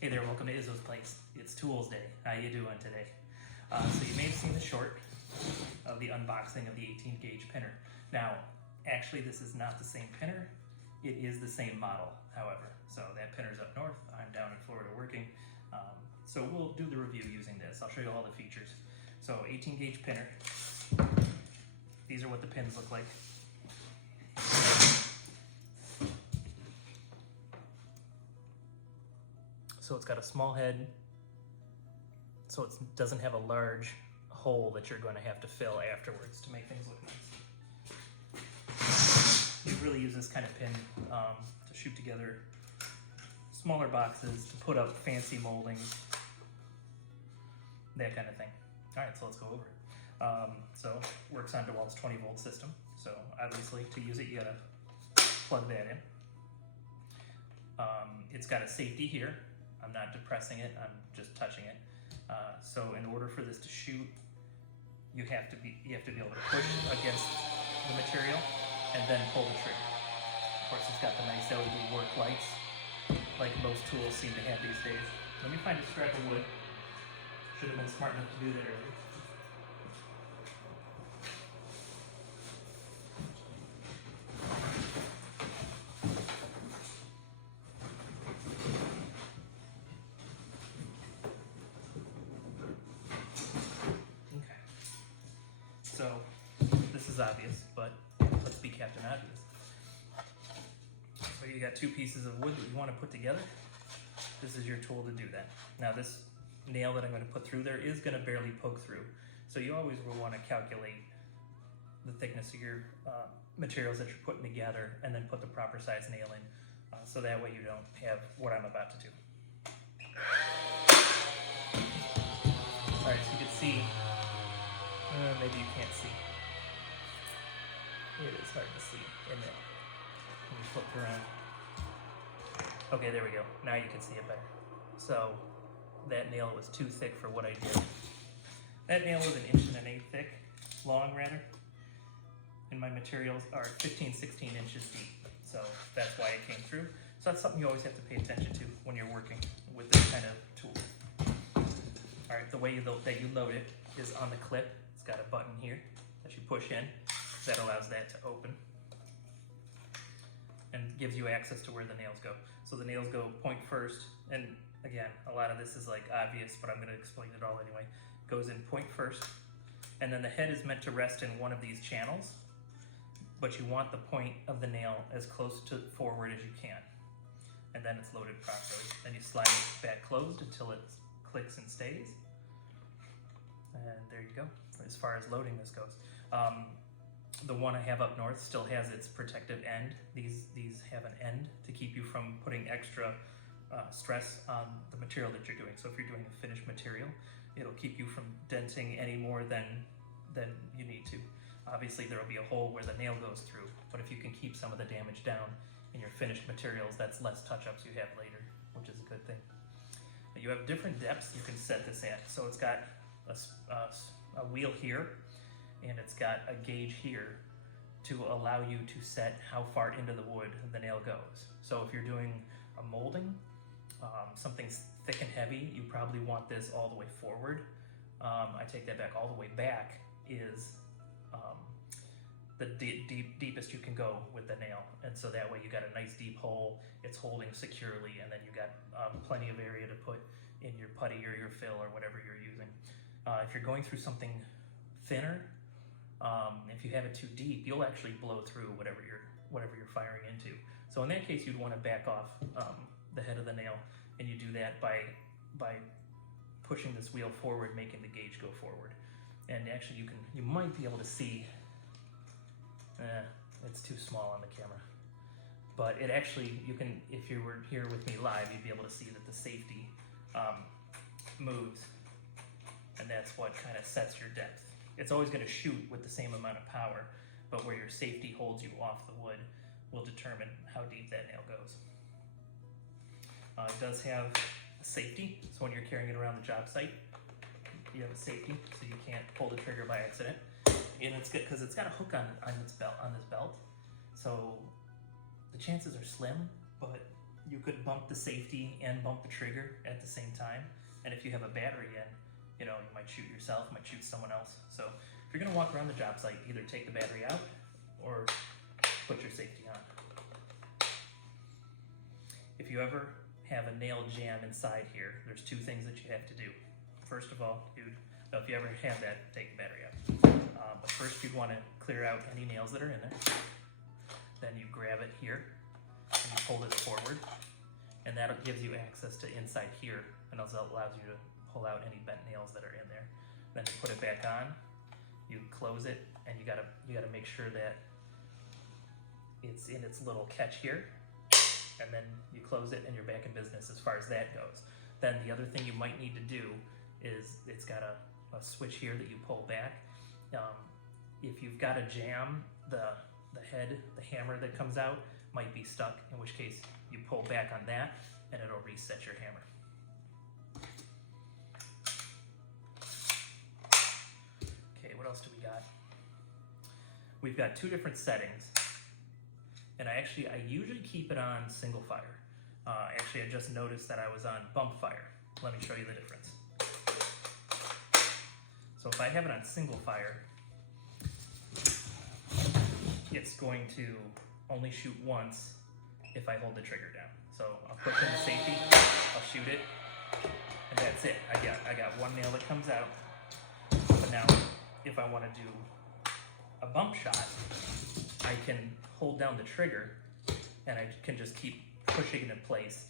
Hey there, welcome to Izzo's place. It's Toolsday. How you doing today? So you may have seen the short of the unboxing of the 18 gauge pinner. Now, actually this is not the same pinner. It is the same model, however. So that pinner's up north, I'm down in Florida working. So we'll do the review using this. I'll show you all the features. So 18 gauge pinner. These are what the pins look like. So it's got a small head, so it doesn't have a large hole that you're going to have to fill afterwards to make things look nice. You really use this kind of pin to shoot together smaller boxes, to put up fancy moldings, that kind of thing. All right, so let's go over it. So works on DeWalt's 20-volt system. So obviously to use it, you gotta plug that in. It's got a safety here. I'm not depressing it, I'm just touching it. So in order for this to shoot, you have to be able to push against the material and then pull the trigger. Of course, it's got the nice LED work lights, like most tools seem to have these days. Let me find a scrap of wood. Should have been smart enough to do that earlier. So this is obvious, but let's be Captain Obvious. So you got two pieces of wood that you want to put together. This is your tool to do that. Now this nail that I'm going to put through there is going to barely poke through. So you always will want to calculate the thickness of your materials that you're putting together and then put the proper size nail in. So that way you don't have what I'm about to do. All right, so you can see. Maybe you can't see. It is hard to see in there. Let me flip it around. Okay, there we go. Now you can see it better. So that nail was too thick for what I did. That nail was 1 1/8 inch thick, long rather. And my materials are 15, 16 inches deep. So that's why it came through. So that's something you always have to pay attention to when you're working with this kind of tool. All right, the way that you load it is on the clip. It's got a button here that you push in. That allows that to open and gives you access to where the nails go. So the nails go point first, and again, a lot of this is like obvious, but I'm going to explain it all anyway. Goes in point first, and then the head is meant to rest in one of these channels, but you want the point of the nail as close to forward as you can, and then it's loaded properly. Then you slide it back closed until it clicks and stays. And there you go, as far as loading this goes. The one I have up north still has its protective end. These have an end to keep you from putting extra stress on the material that you're doing. So if you're doing a finished material, it'll keep you from denting any more than you need to. Obviously there will be a hole where the nail goes through, but if you can keep some of the damage down in your finished materials, that's less touch-ups you have later, which is a good thing. You have different depths you can set this at. So it's got a wheel here, and it's got a gauge here to allow you to set how far into the wood the nail goes. So if you're doing a molding, something thick and heavy, you probably want this all the way forward. I take that back. All the way back is the deepest you can go with the nail, and so that way you got a nice deep hole, it's holding securely, and then you got plenty of area to put in your putty or your fill or whatever you're using. If you're going through something thinner, if you have it too deep, you'll actually blow through whatever you're firing into. So in that case, you'd want to back off the head of the nail, and you do that by pushing this wheel forward, making the gauge go forward. And actually, you might be able to see. It's too small on the camera, but it actually, you can, if you were here with me live, you'd be able to see that the safety moves, and that's what kind of sets your depth. It's always going to shoot with the same amount of power, but where your safety holds you off the wood will determine how deep that nail goes. It does have a safety, so when you're carrying it around the job site, you have a safety, so you can't pull the trigger by accident. And it's good because it's got a hook on this belt, so the chances are slim, but you could bump the safety and bump the trigger at the same time. And if you have a battery in, you know, you might shoot yourself, might shoot someone else. So if you're gonna walk around the job site, either take the battery out or put your safety on. If you ever have a nail jam inside here, there's two things that you have to do. First of all, if you ever have that, take the battery out. But first you'd want to clear out any nails that are in there. Then you grab it here and you pull this forward, and that gives you access to inside here, and also allows you to pull out any bent nails that are in there. Then you put it back on, you close it, and you gotta make sure that it's in its little catch here, and then you close it and you're back in business as far as that goes. Then the other thing you might need to do is it's got a switch here that you pull back. If you've got a jam, the hammer that comes out might be stuck, in which case you pull back on that and it'll reset your hammer. Okay, what else do we got? We've got two different settings, and I usually keep it on single fire. Actually, I just noticed that I was on bump fire. Let me show you the difference. So if I have it on single fire, it's going to only shoot once if I hold the trigger down. So I'll put in the safety, I'll shoot it, and that's it. I got one nail that comes out. But now, if I want to do a bump shot, I can hold down the trigger and I can just keep pushing it in place.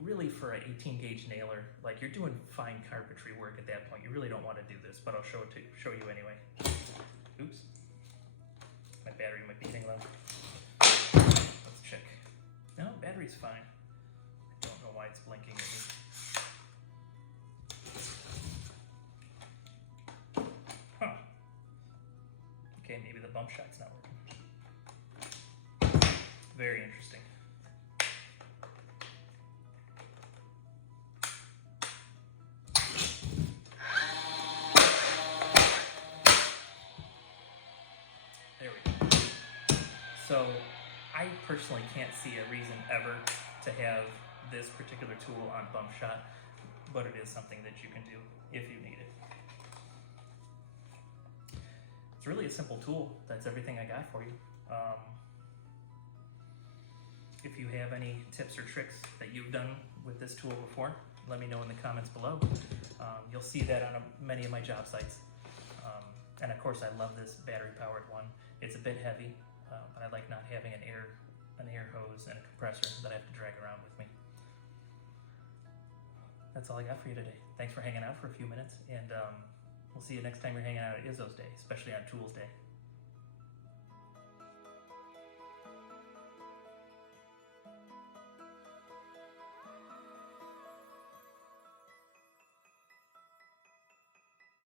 Really, for an 18 gauge nailer, like, you're doing fine carpentry work at that point. You really don't want to do this, but I'll show you anyway. Oops. My battery might be getting low. Let's check. No, battery's fine. I don't know why it's blinking at me. Huh. Okay, maybe the bump shot's not working. Very interesting. So I personally can't see a reason ever to have this particular tool on bump shot, but it is something that you can do if you need it. It's really a simple tool. That's everything I got for you. If you have any tips or tricks that you've done with this tool before, let me know in the comments below. You'll see that on many of my job sites. And of course, I love this battery-powered one. It's a bit heavy. But I like not having an air hose and a compressor that I have to drag around with me. That's all I got for you today. Thanks for hanging out for a few minutes, and we'll see you next time you're hanging out at Izzo's Day, especially on Toolsday.